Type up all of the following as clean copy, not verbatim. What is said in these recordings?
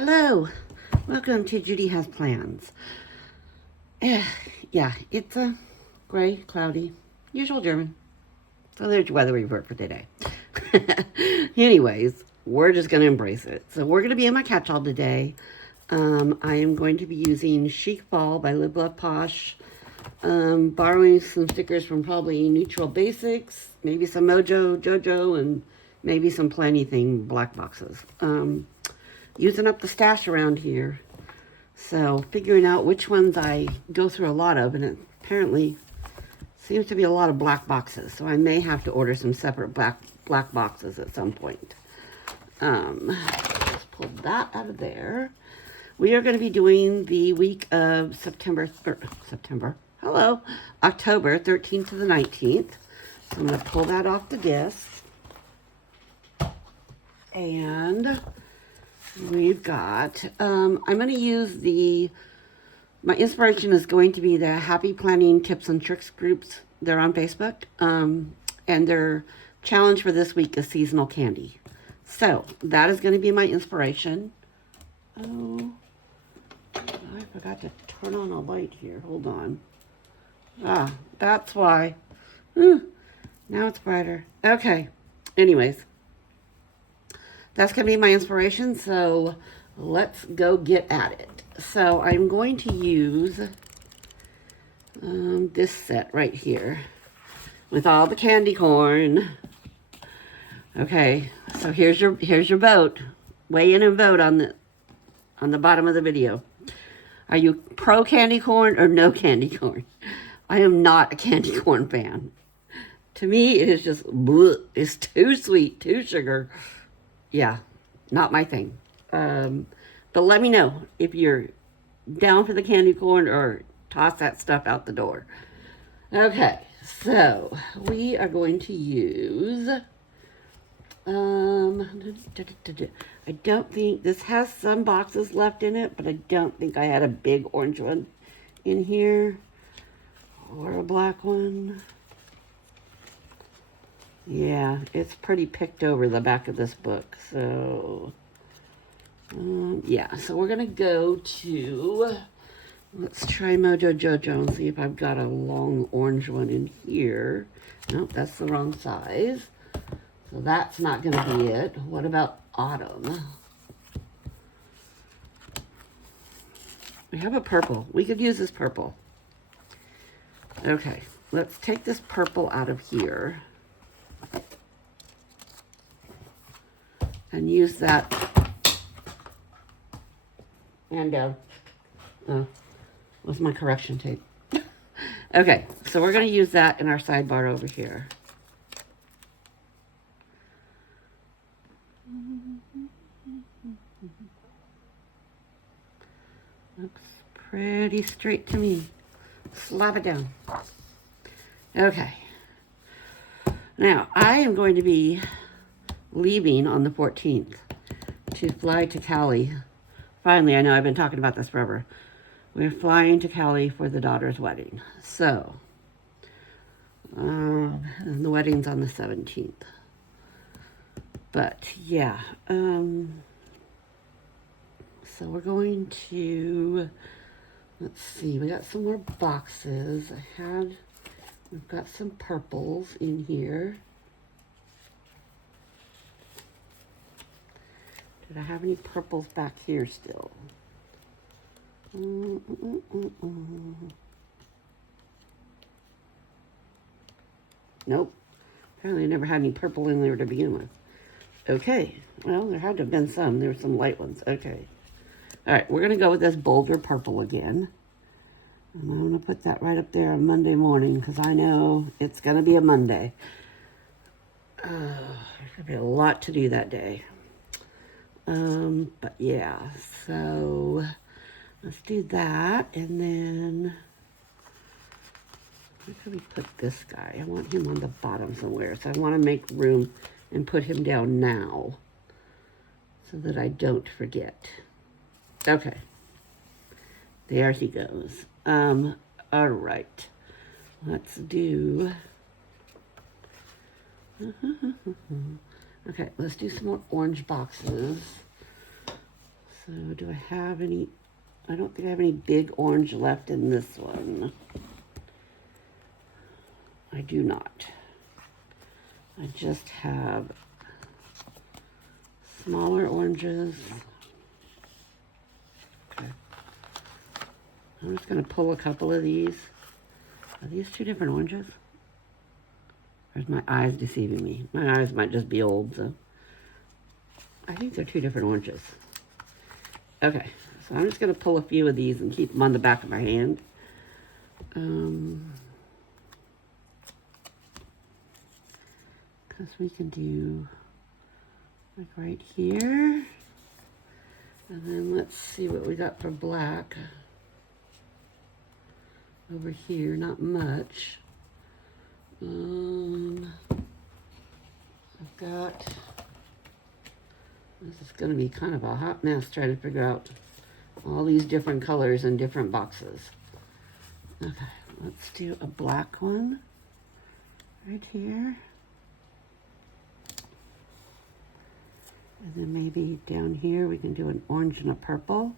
Hello, welcome to Judy Has Plans. Yeah, it's a gray, cloudy, usual German. So there's your weather report for today. Anyways, we're just going to embrace it. So we're going to be in my catch-all today. I am going to be using Chic Fall by Live Love Posh. Borrowing some stickers from probably Neutral Basics, maybe some Mojo, Jojo, and maybe some Plenty Thing black boxes. Using up the stash around here. So figuring out which ones I go through a lot of, and it apparently seems to be a lot of black boxes. So I may have to order some separate black boxes at some point. Let's pull that out of there. We are going to be doing the week of October 13th to the 19th. So I'm going to pull that off the disc. And we've got, I'm going to use my inspiration is going to be the Happy Planning Tips and Tricks groups. They're on Facebook. And their challenge for this week is seasonal candy. So that is going to be my inspiration. Oh, I forgot to turn on a light here. Hold on. Ah, that's why. Now it's brighter. Okay. Anyways. That's going to be my inspiration, so let's go get at it. So I'm going to use this set right here with all the candy corn. Okay, so here's your vote. Weigh in and vote on the bottom of the video. Are you pro candy corn or no candy corn? I am not a candy corn fan. To me, it is just bleh. It's too sweet, too sugar. Yeah, not my thing. But let me know if you're down for the candy corn or toss that stuff out the door. Okay, so we are going to use, I don't think, this has some boxes left in it, but I don't think I had a big orange one in here or a black one. Yeah, it's pretty picked over the back of this book. So, yeah. So we're going to go to, let's try Mojo Jojo and see if I've got a long orange one in here. Nope, that's the wrong size. So that's not going to be it. What about Autumn? We have a purple. We could use this purple. Okay, let's take this purple out of here. And use that. And, what's my correction tape? Okay, so we're going to use that in our sidebar over here. Looks pretty straight to me. Slap it down. Okay. Now, I am going to be leaving on the 14th to fly to Cali. Finally, I know I've been talking about this forever. We're flying to Cali for the daughter's wedding. So, and the wedding's on the 17th. But, yeah. So we're going to, let's see, we got some more boxes. We've got some purples in here. Did I have any purples back here still? Nope. Apparently I never had any purple in there to begin with. Okay. Well, there had to have been some. There were some light ones. Okay. All right. We're going to go with this bolder purple again. And I'm going to put that right up there on Monday morning because I know it's going to be a Monday. There's going to be a lot to do that day. But yeah, so let's do that. And then where can we put this guy? I want him on the bottom somewhere. So I want to make room and put him down now so that I don't forget. Okay. There he goes. All right. Let's do, okay, let's do some more orange boxes. So do I have any? I don't think I have any big orange left in this one. I do not. I just have smaller oranges. Okay. I'm just going to pull a couple of these. Are these two different oranges? Or is my eyes deceiving me? My eyes might just be old, so. I think they're two different oranges. Okay, so I'm just going to pull a few of these and keep them on the back of my hand. Because we can do like right here. And then let's see what we got for black. Over here, not much. I've got, this is going to be kind of a hot mess trying to figure out all these different colors in different boxes. Okay, let's do a black one right here. And then maybe down here we can do an orange and a purple.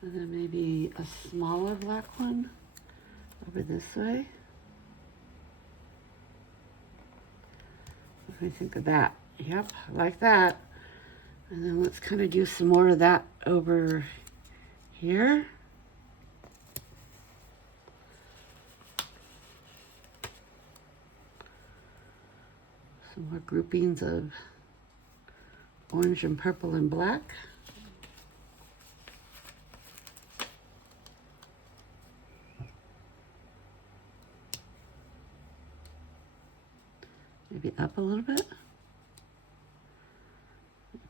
And then maybe a smaller black one over this way. What do you think of that? Yep, I like that. And then let's kind of do some more of that over here. Some more groupings of orange and purple and black. Maybe up a little bit.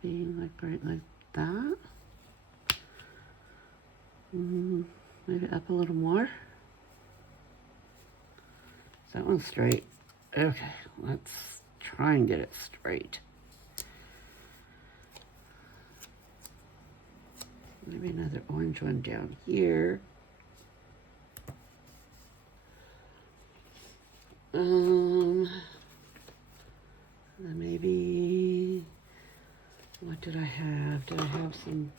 Maybe like right like that. Maybe up a little more. Is that one straight? Okay, let's try and get it straight. Maybe another orange one down here. Then maybe, what did I have? Did I have some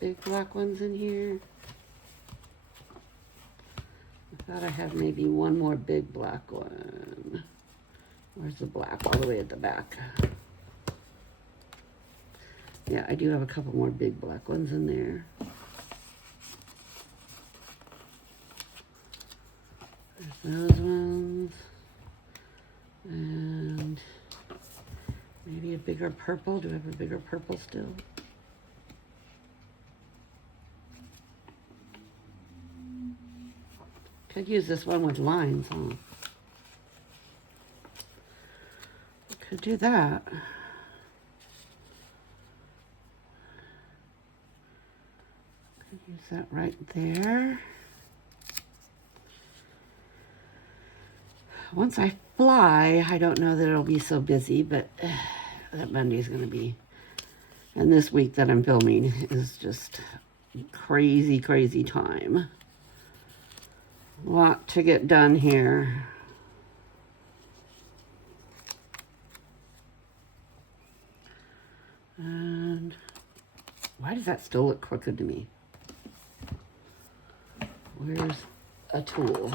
big black ones in here? I thought I had maybe one more big black one. Where's the black? All the way at the back. Yeah, I do have a couple more big black ones in there. There's those ones. And maybe a bigger purple. Do I have a bigger purple still? Could use this one with lines, huh? Could do that. Could use that right there. Once I fly, I don't know that it'll be so busy, but that Monday's going to be, and this week that I'm filming is just crazy, crazy time. A lot to get done here. And why does that still look crooked to me? Where's a tool?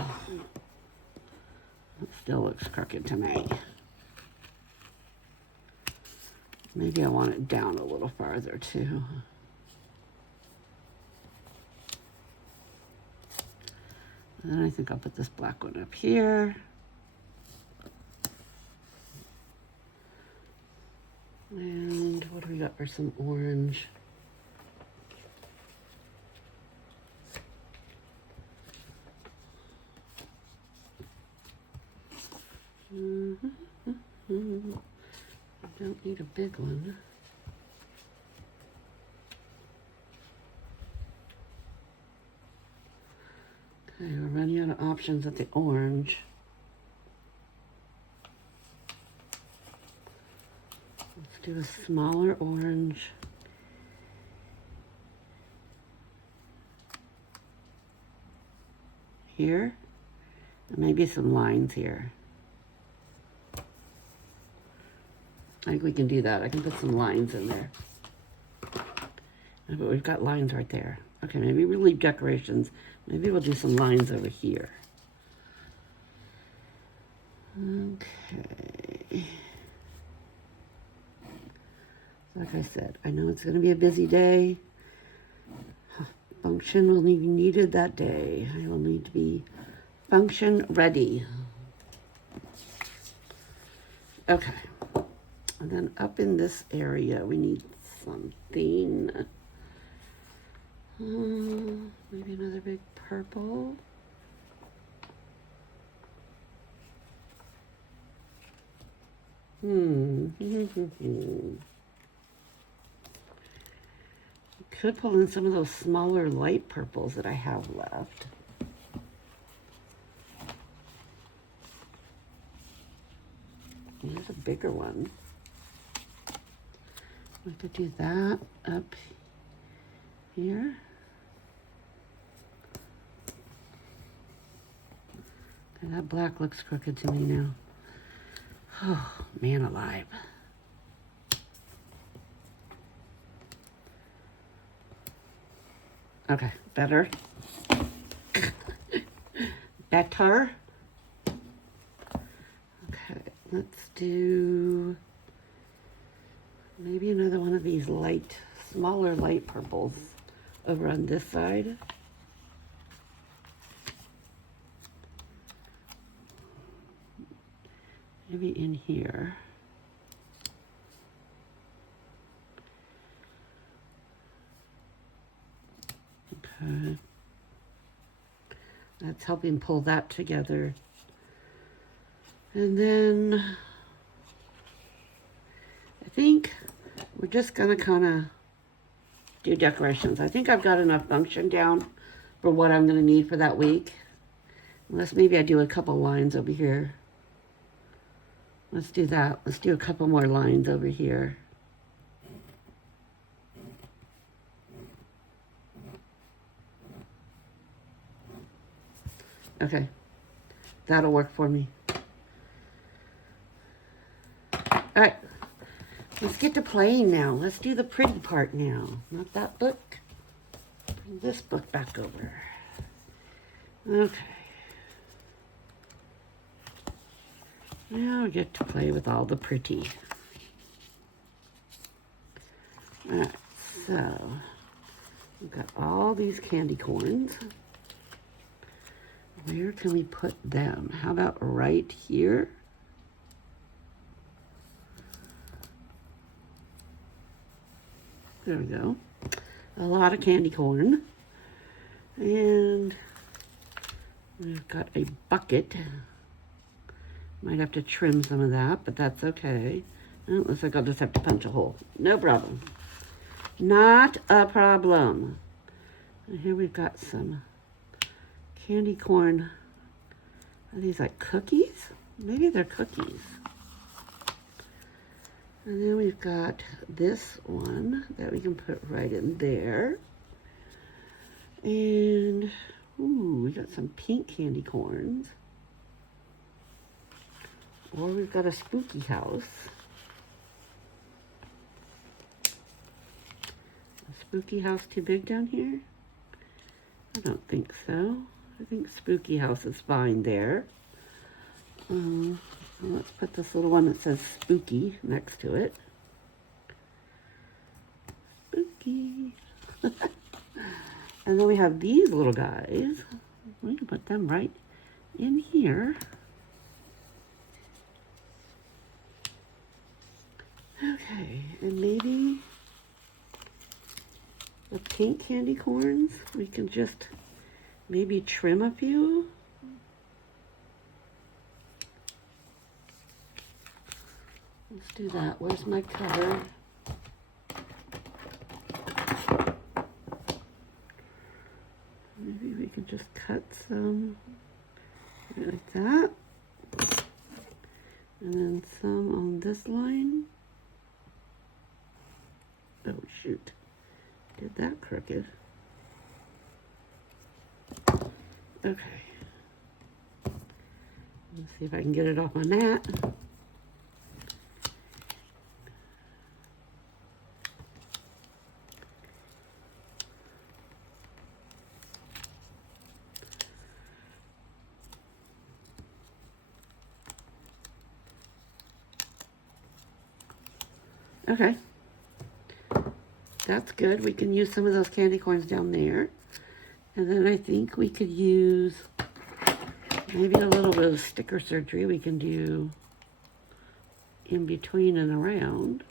It still looks crooked to me. Maybe I want it down a little farther too. And then I think I'll put this black one up here. And what do we got for some orange? I don't need a big one. Okay, we're running out of options at the orange. Let's do a smaller orange. here, and maybe some lines here. I think we can do that. I can put some lines in there. But we've got lines right there. Okay, maybe we leave decorations. Maybe we'll do some lines over here. Okay. Like I said, I know it's going to be a busy day. Function will be needed that day. I will need to be function ready. Okay. And then up in this area, we need something. Maybe another big purple. Could pull in some of those smaller light purples that I have left. Here's a bigger one. We could do that up here. Okay, that black looks crooked to me now. Oh, man alive. Okay, better. Better. Okay, let's do maybe another one of these light, smaller light purples over on this side. Maybe in here. Okay. That's helping pull that together. And then I think we're just gonna kind of do decorations. I think I've got enough function down for what I'm gonna need for that week. Unless maybe I do a couple lines over here. Let's do that. Let's do a couple more lines over here. Okay, that'll work for me. All right, let's get to playing now. Let's do the pretty part now. Not that book. Bring this book back over. Okay. Now we get to play with all the pretty. All right, so we've got all these candy corns. Where can we put them? How about right here? There we go. A lot of candy corn. And we've got a bucket. Might have to trim some of that, but that's okay. It looks like I'll just have to punch a hole. No problem. Not a problem. And here we've got some candy corn. Are these like cookies? Maybe they're cookies. And then we've got this one that we can put right in there. And, ooh, we got some pink candy corns. Or we've got a spooky house. A spooky house too big down here? I don't think so. I think spooky house is fine there. Let's put this little one that says spooky next to it. Spooky. And then we have these little guys. We can put them right in here. Okay, and maybe the pink candy corns, we can just maybe trim a few. Let's do that. Where's my cutter? Maybe we can just cut some like that. And then some on this line. Oh, shoot. Did that crooked. Okay. Let's see if I can get it off my mat. Okay, that's good. We can use some of those candy corns down there. And then I think we could use maybe a little bit of sticker surgery we can do in between and around.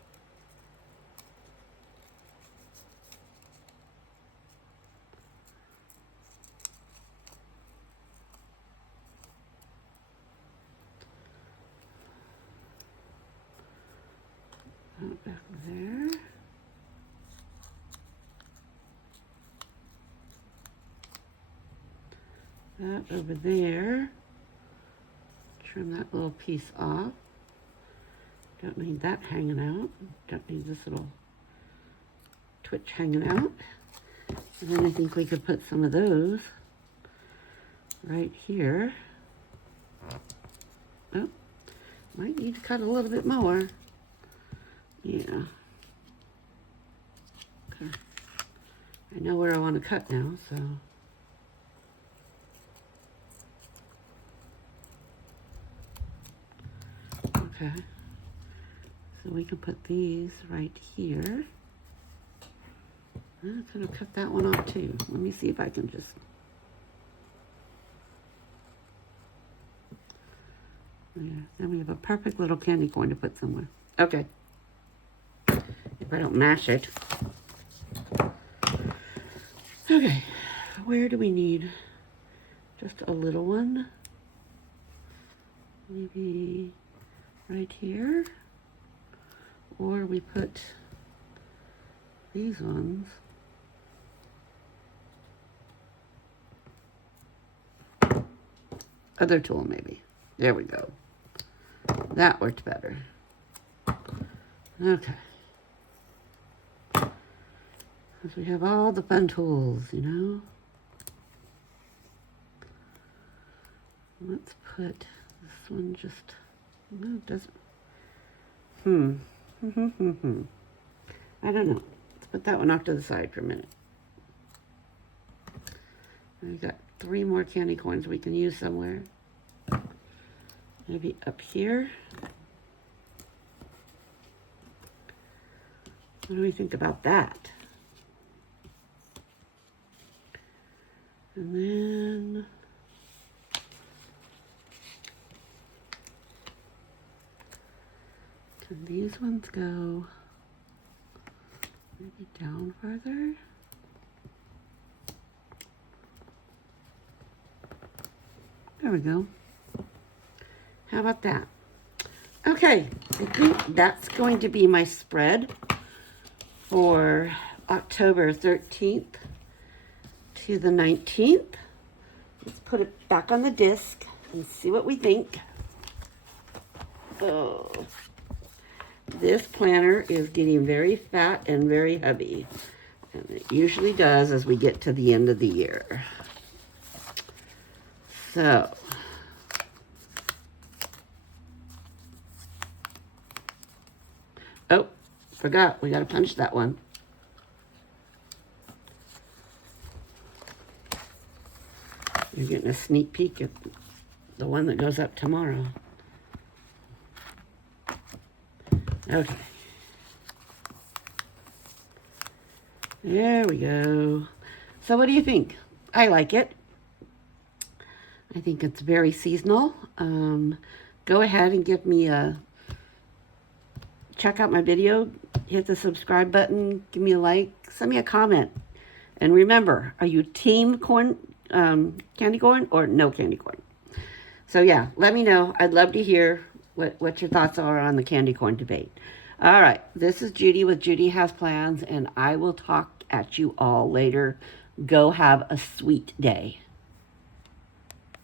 Back there. That over there. Trim that little piece off. Don't need that hanging out. Don't need this little twitch hanging out. And then I think we could put some of those right here. Oh, might need to cut a little bit more. Yeah. Okay. I know where I want to cut now, so. Okay. So we can put these right here. I'm gonna cut that one off too. Let me see if I can just. Yeah, then we have a perfect little candy corn to put somewhere. Okay. If I don't mash it. Okay, where do we need just a little one? Maybe right here. Or we put these ones. Other tool maybe. There we go. That worked better. Okay. Because we have all the fun tools, you know. Let's put this one just, no, it doesn't. I don't know. Let's put that one off to the side for a minute. We've got 3 more candy corns we can use somewhere. Maybe up here. What do we think about that? And then can these ones go maybe down further? There we go. How about that? Okay, I think that's going to be my spread for October 13th to the 19th. Let's put it back on the disc and see what we think. Oh, this planner is getting very fat and very heavy, and it usually does as we get to the end of the year. So, oh, forgot, we gotta punch that one. You're getting a sneak peek at the one that goes up tomorrow. Okay. There we go. So what do you think? I like it. I think it's very seasonal. Go ahead and give me a, check out my video, hit the subscribe button, give me a like, send me a comment. And remember, are you team corn, candy corn or no candy corn? So yeah, let me know. I'd love to hear what your thoughts are on the candy corn debate. All right, this is Judy with Judy Has Plans, and I will talk at you all later. Go have a sweet day.